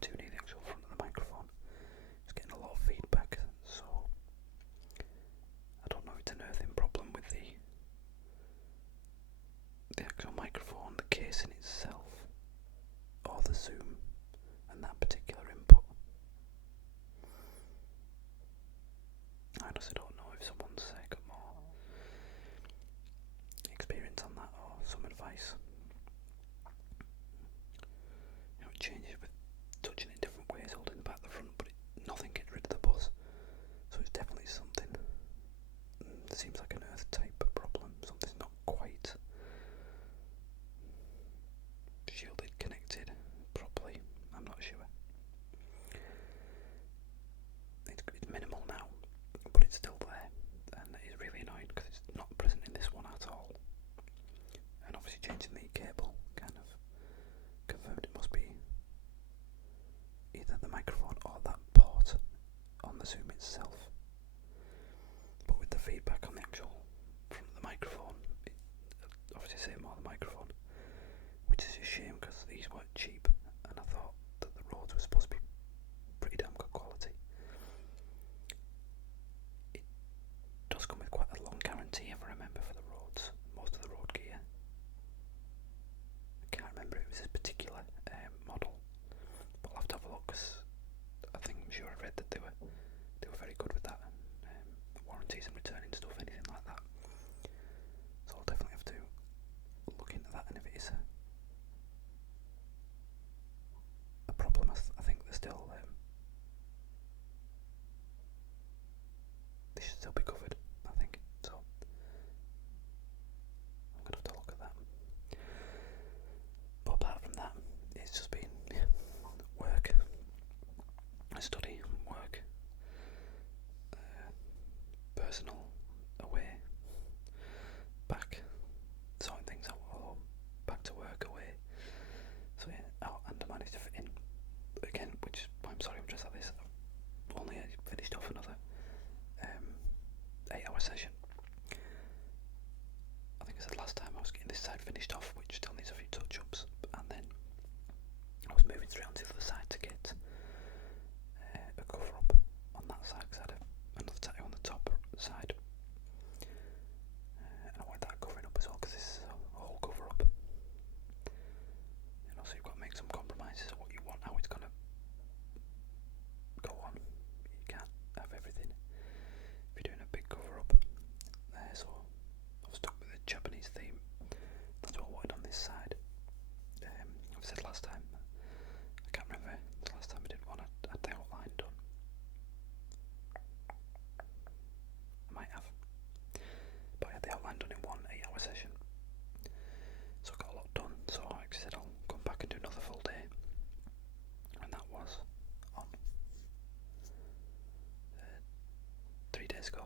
too near the actual front of the microphone. It's getting a lot of feedback, so I don't know if it's an earthing problem with the actual microphone, the casing itself, or the zoom and that particular input. I honestly don't know if someone's got more experience on that or some advice. It changes with touching it different ways, holding the back of the front, but nothing gets rid of the buzz. So it's definitely something. It seems like an earth type problem. Something's not quite shielded, connected properly. I'm not sure. It's minimal now, but it's still there, and it's really annoying because it's not present in this one at all. And obviously changing the cable kind of confirmed it must be either the microphone or that port on the Zoom itself. But with the feedback on the actual front of the microphone, it obviously same on the microphone, which is a shame because these weren't cheap, and I thought that the Rhodes were supposed to be pretty damn good quality. It does come with quite a long guarantee, if I remember, for the Rhodes, most of the Rode gear. I can't remember if it was this particular model, but I'll have to have a look because I'm sure I read that they were very good with that, and warranties and returning stuff, anything like that. So I'll definitely have to look into that, and if it is a problem, I think they're still they should still be covered, I think. So I'm gonna have to look at that. But apart from that, it's just been work, study, work, personal, away, back, sorting things out at home, back to work, away. So yeah, and I managed to fit in again, which I'm sorry I'm just like this. I've only finished off another 8-hour session. I think I said last time I was getting this side finished off, which still needs a few touch-ups, and then I was moving straight onto the other side to get a cover up on that side because I had another tattoo on the top side, and I wanted that covering up as well because this is a whole cover up. You know, so you've got to make some compromises of what you want, how it's gonna go on. You can't have everything if you're doing a big cover up. So I've stuck with the Japanese theme. That's what I wanted on this side. I've said last time, I can't remember the last time I did one, I had the outline done. I might have. But I had the outline done in one 8-hour session. So I got a lot done, so I said I'll come back and do another full day. And that was on 3 days ago.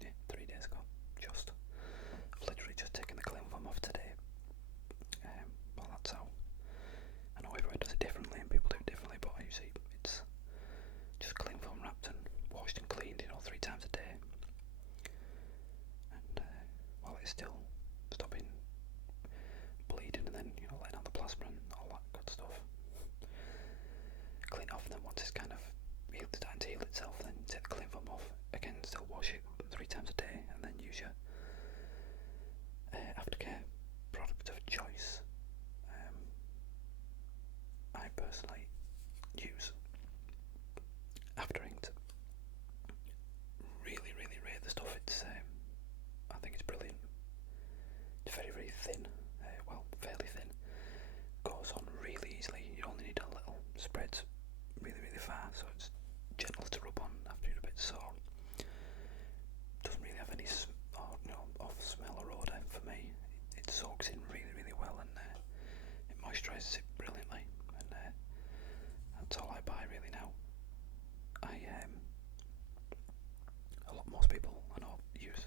Yeah, 3 days ago. I've literally just taken the cling film off today. Well, that's how. I know everyone does it differently and people do it differently, but I usually it's just cling film wrapped and washed and cleaned, 3 times a day. And while it's still stopping bleeding, and then letting out the plasma and all that good stuff. Clean it off, and then once it's kind of starting to heal itself, then take the cling film off again, still wash it 3 times a day, and then use your aftercare product of choice. I personally use After Aint. Really, really rate the stuff. It's I think it's brilliant. It's very, very thin. Fairly thin. Goes on really easily. You only need a little. Spreads really, really far, so it's gentle to rub on after you're a bit sore. Doesn't really have any off smell or odour for me. It soaks in really, really well, and it moisturises it brilliantly. And that's all I buy really now. Most people I know use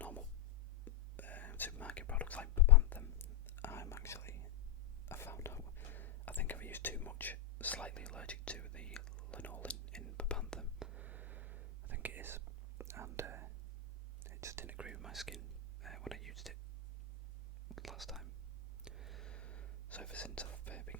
normal supermarket products like Panthem. I found out, I think I've used too much, slightly allergic to the lanolin in Panthem. I think it is, and it just didn't agree with my skin when I used it last time. So ever since I've been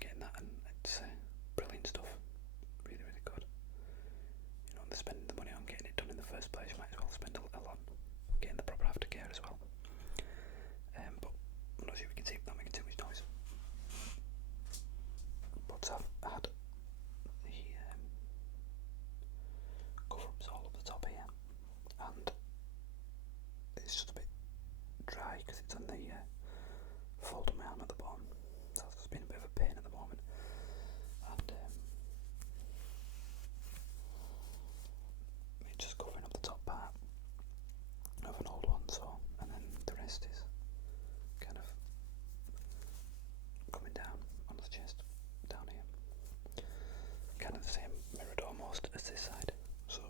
kind of the same mirrored almost as this side. So,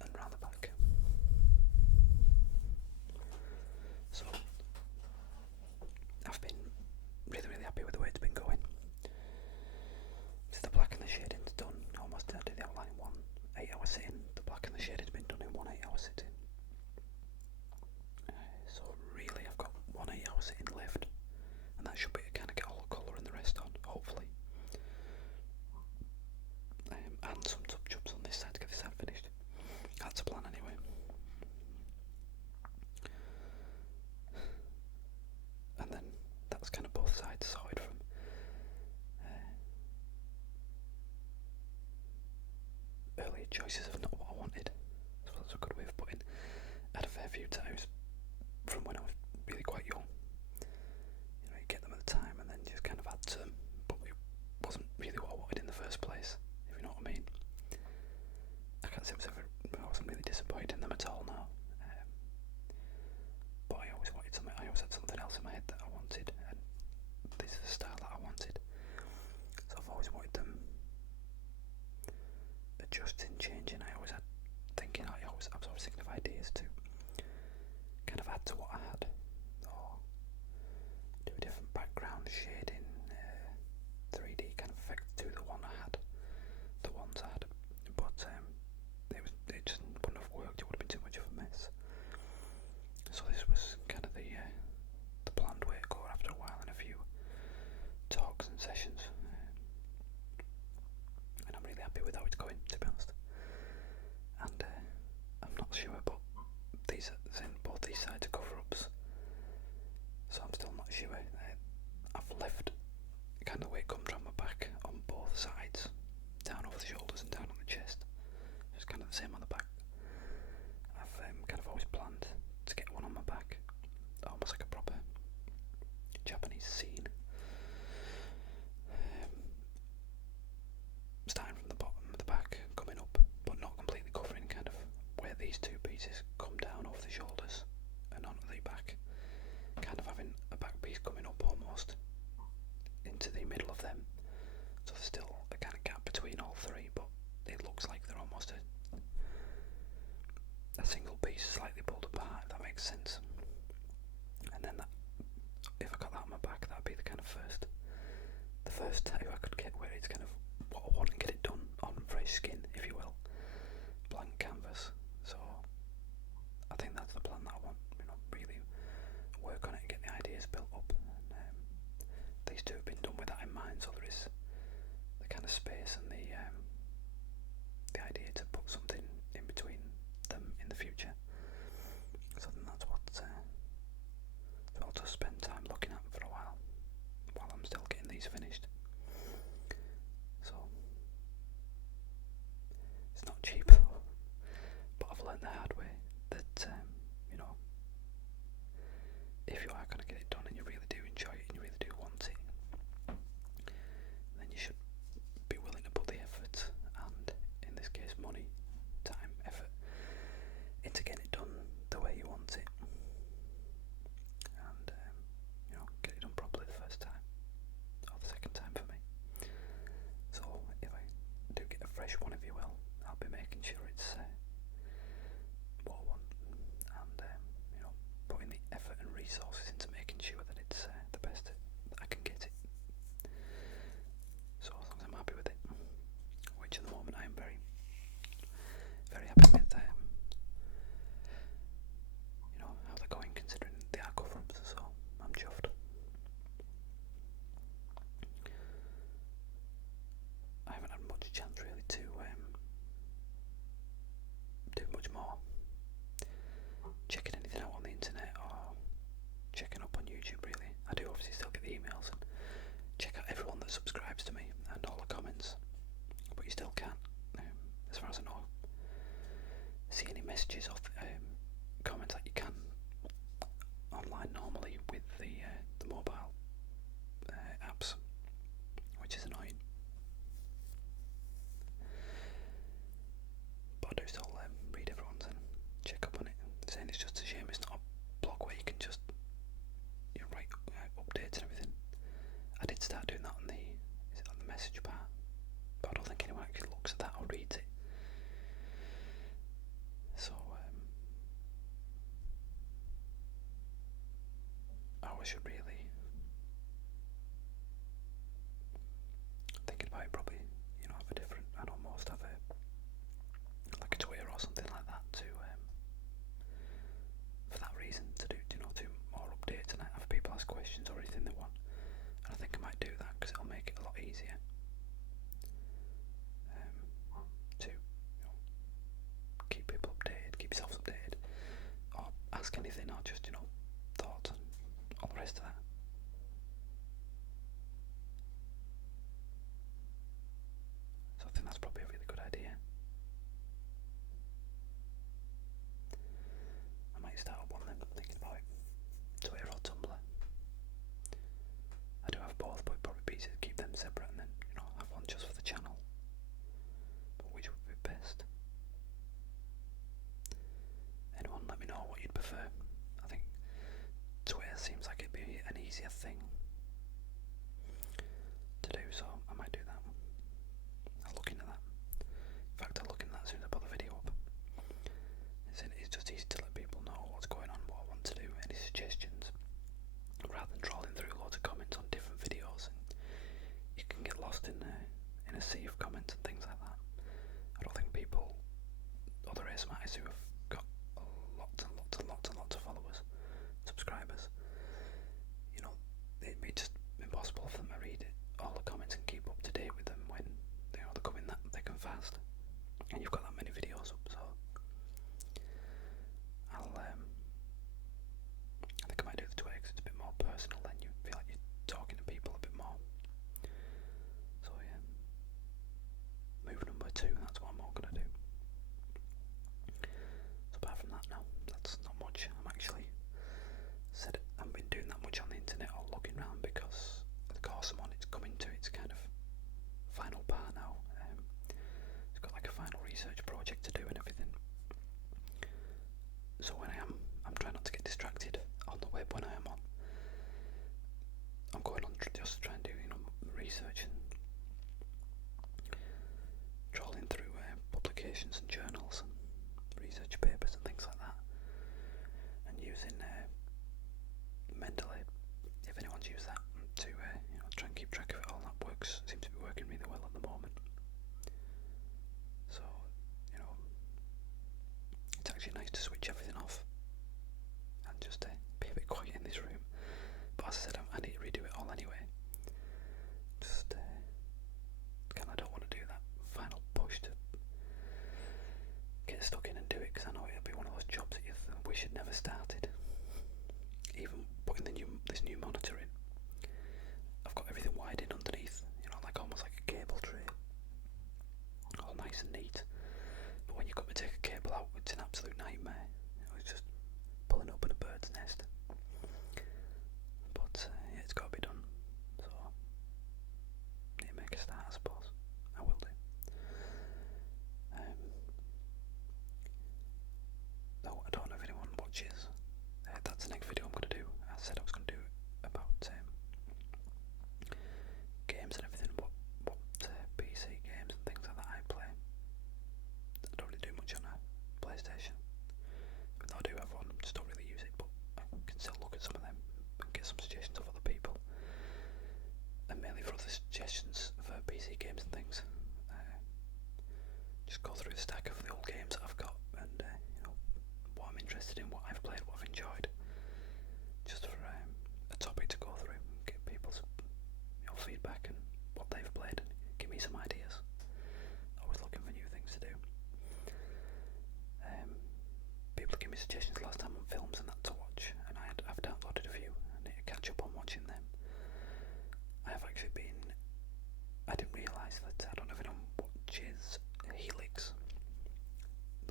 and round the back. So, I've been really happy with the way it's been going. So the black and the shading's done. Almost I did the outline in 1 8-hour sitting. The black and the shading's been done in 1 8-hour sitting. So really I've got 1 8-hour sitting left, and that should be to kind of get all the colour and the rest on, hopefully. And some touch-ups on this side to get this side finished. That's the plan anyway. And then that's kind of both sides sorted from earlier choices of not what I wanted. So that's a good way of putting. I had a fair few times from when I was really quite young. You know, you get them at the time and then you just kind of add to them, but it wasn't really what I wanted in the first place, if you know what I mean. I can't say I wasn't really disappointed in them at all now. But I always wanted something. I always had something else in my head that I wanted, and this is the style that I wanted. So I've always wanted them adjusting, changing. I always had thinking. I was always thinking of ideas to kind of add to what I had, or do a different background shading, 3D kind of effect to the one I had, the ones I had. But it just wouldn't have worked. It would have been too much of a mess. So this was kind of the planned way to go after a while and a few talks and sessions. And I'm really happy with how it's going, to be honest. And I'm not sure, but both these sides are cover-ups, so I'm still not sure. I've left kind of the way it comes around my back on both sides, down over the shoulders and down on the chest. It's kind of the same on the back. I've kind of always planned to get one on my back, almost like a proper Japanese scene. Starting from the bottom of the back, coming up, but not completely covering kind of where these two pieces come down over the shoulders and onto the back. Kind of having a back piece coming up almost into the middle of them. So there's still a kind of gap between all three, but it looks like they're almost a single piece slightly pulled apart, if that makes sense. And then that, if I got that on my back, that'd be the kind of the first tattoo I could get where it's kind of what I want and get it done on fresh skin, if you will. Blank canvas. So I think that's the plan that I want, you know, really work on it and get the ideas built up. And these two have been done with that in mind, so there is the kind of space and the idea to put something in between them in the future. So then that's what I'll just spend time looking at for a while I'm still getting these finished. So it's not cheap, but I've learned the hard way that you know, if you are going to get it done and you really do enjoy it and you really do want it, then you should be willing to put the effort and, in this case, money, time, effort into getting it done the way you want it, and you know, get it done properly the first time or the second time for me. So if I do get a fresh one, if you will, I'll be making sure it's what I want, and you know, putting the effort and resources into making sure that it's the best that I can get it. So as long as I'm happy with it, which at the moment I am very happy with, you know, how they're going, considering they are cover-ups, so I'm chuffed. I haven't had much chance really to do much more checking anything out on the internet or checking up on YouTube really. I do obviously still get the emails and check out everyone that subscribes to me and all the comments, but you still can't, as far as I know, see any messages of comments that you can online normally with the mobile apps, which is annoying. But I do still read everyone's and check up on it, saying it's just a shame it's not a blog where you can just, you know, write updates and everything. I did start doing that on the message part, actually looks at that or reads it. So I should really thinking about it, probably, have a different, I know most have like a Twitter or something like that to for that reason, to do more updates and have people ask questions or anything they want. And I think I might do that because it'll make it a lot easier to keep people updated, keep yourselves updated, or ask anything, or just thoughts and all the rest of that. So I think that's probably a really good idea. I might start up one then, thinking about it. Twitter or Tumblr. I do have both, but it'd probably be easier to keep them separate and then, have one just for the channel. But which would be best? Anyone let me know what you'd prefer. I think Twitter seems like it'd be an easier thing to do, so I might do that. I'll look into that. In fact, I'll look into that as soon as I put the video up. It's just easy to let people know what's going on, what I want to do, any suggestions, rather than trawling through loads of comments on different videos, and you can get lost in a sea of comments and things like that. I don't think people, other ASMRs who have got lots of followers, subscribers, it'd be just impossible for them to read all the comments and keep up to date with them when they're coming that thick and fast, and you've got that many videos up. So I think I might do the Twitter because it's a bit more personal, then you feel like you're talking to people a bit more. So yeah, move number 2, that's what I'm all going to do. So apart from that, now that's not much. I'm actually I haven't been doing that much on the internet or looking around because the course I'm on, it's coming to its kind of final part now. It's got like a final research project to do and everything. So when I'm trying not to get distracted on the web when I am on. I'm going on just trying to do research and trawling through publications and journals and research papers and things like that, and using Mendeley, if anyone's used that, to try and keep track of it all. That seems to be working really well at the moment. So it's actually nice to switch everything off and just be a bit quiet in this room. But as I said, I need to redo it all anyway. Just kind of don't want to do that final push to get stuck in and do it, because I know it'll be one of those jobs that you wish you'd never started. Even putting this new monitor in, I've got everything wired in underneath, like almost like a cable tray, all nice and neat. But when you got to take a cable out, it's an absolute nightmare. It's just pulling up in a bird's nest. But yeah, it's got to be done. So need to make a start, I suppose. I will do. No, I don't know if anyone watches. That's the next video I'm going to do. I said I was going to do about games and everything, what PC games and things like that I play. I don't really do much on a PlayStation. Even though I do have one, just don't really use it, but I can still look at some of them and get some suggestions of other people. And mainly for other suggestions for PC games and things. Just go through the stack of the old games that I've got and what I'm interested in, what I've played, what I've enjoyed. Just for a topic to go through and get people's feedback and what they've played and give me some ideas. Always looking for new things to do. People give me suggestions last time on films and that to watch, and I've downloaded a few. I need to catch up on watching them. I have actually I didn't realise that, I don't know if anyone watches Helix,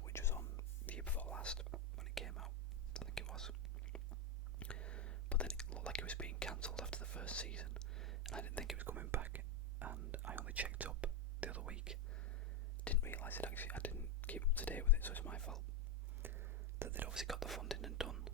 which was on the year before last when it came out, I think it was. But then it looked like it was being cancelled after the first season, and I didn't think it was coming back, and I only checked up the other week. Didn't realise it actually, I didn't keep up to date with it, so it's my fault. That they'd obviously got the funding and done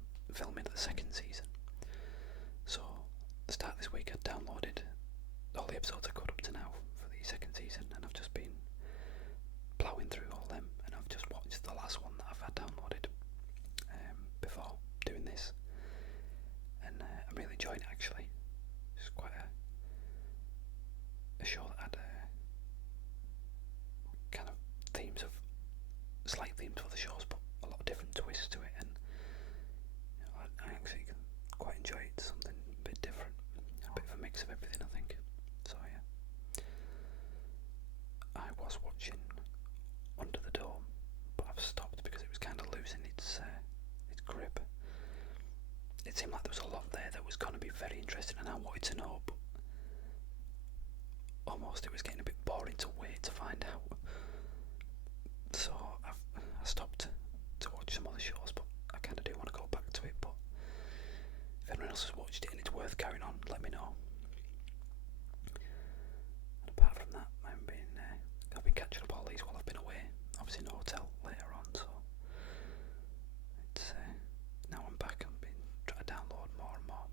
interesting and I wanted to know, but almost it was getting a bit boring to wait to find out. So I stopped to watch some other shows, but I kind of do want to go back to it. But if anyone else has watched it and it's worth carrying on, let me know. And apart from that, I've been catching up all these while I've been away. Obviously, no hotel later on, so it's now I'm back. I've been trying to download more and more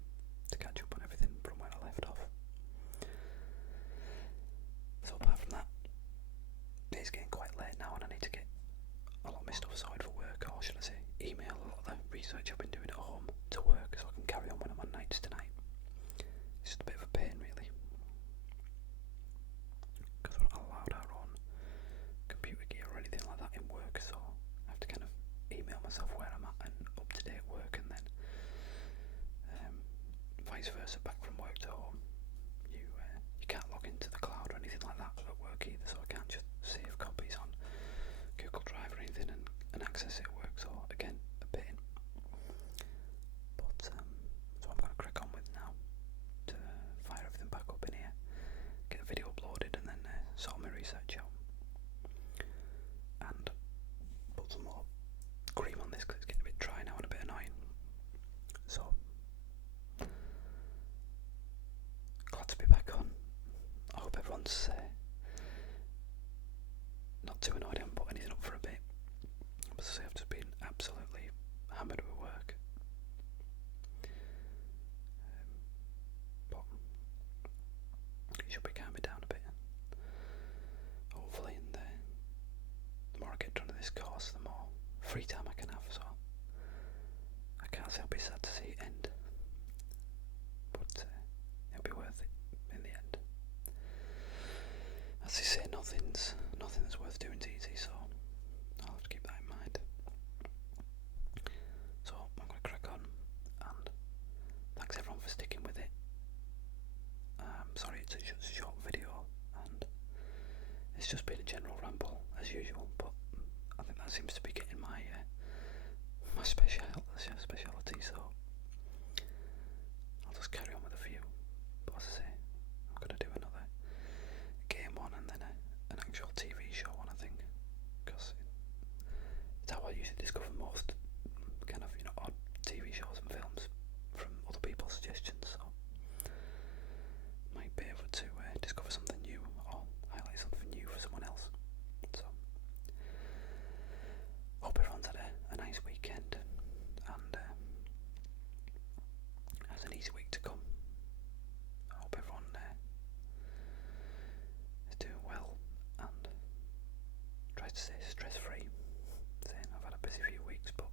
to catch up on everything from where I left off. So apart from that, it's getting quite late now, and I need to get a lot of my stuff sorted for work, or should I say, email a lot of the research I've been doing at home to work, so I can carry on when I'm on nights tonight. It's just a bit of a pain, really, because we're not allowed our own computer gear or anything like that in work, so I have to kind of email myself where I'm at and up to date work, and then vice versa back from work to home. You can't log into the cloud or anything like that at work either, so I can't just save copies on Google Drive or anything and access it at work, so again, a pain. But so I'm going to crack on with now to fire everything back up in here, get a video uploaded, and then sort my research out and put some more cream on this because it's getting a bit dry now and a bit annoying. So glad to be back on. I hope everyone's not too annoyed I haven't put anything up for a bit. But I've just been absolutely hammered with work. But it should be calming down a bit. Hopefully, and the more I get done with this course, the more free time I can have. So I can't say I'll be sad to see it end, but it'll be worth it in the end. As they say, nothing that's worth doing is easy, so I'll have to keep that in mind. So I'm going to crack on, and thanks everyone for sticking with it. Sorry it's a short video, and it's just been a general ramble as usual, but I think that seems to be getting my speciality, so I'll just carry on with a few. But as I say, I'm going to do another game one and then an actual TV show one, I think, because it's how I usually discover most kind of odd TV shows and films from other people's suggestions, so might be able to discover something new or highlight something new for someone else. So hope everyone's had a nice weekend and has an easy week to come. I hope everyone is doing well and tries to stay stress free. I've had a busy few weeks, but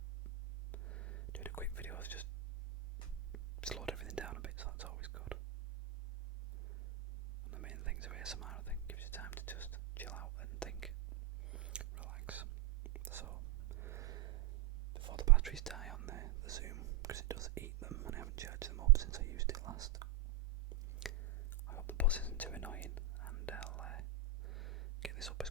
doing a quick video has just slowed everything down a bit, so that's always good. And the main things of ASMR, I think, gives you time to just chill out and think, relax. So before the batteries die on the Zoom, because it does eat them and I haven't charged them up since I used it last, I hope the buzz isn't too annoying, and I'll get this up as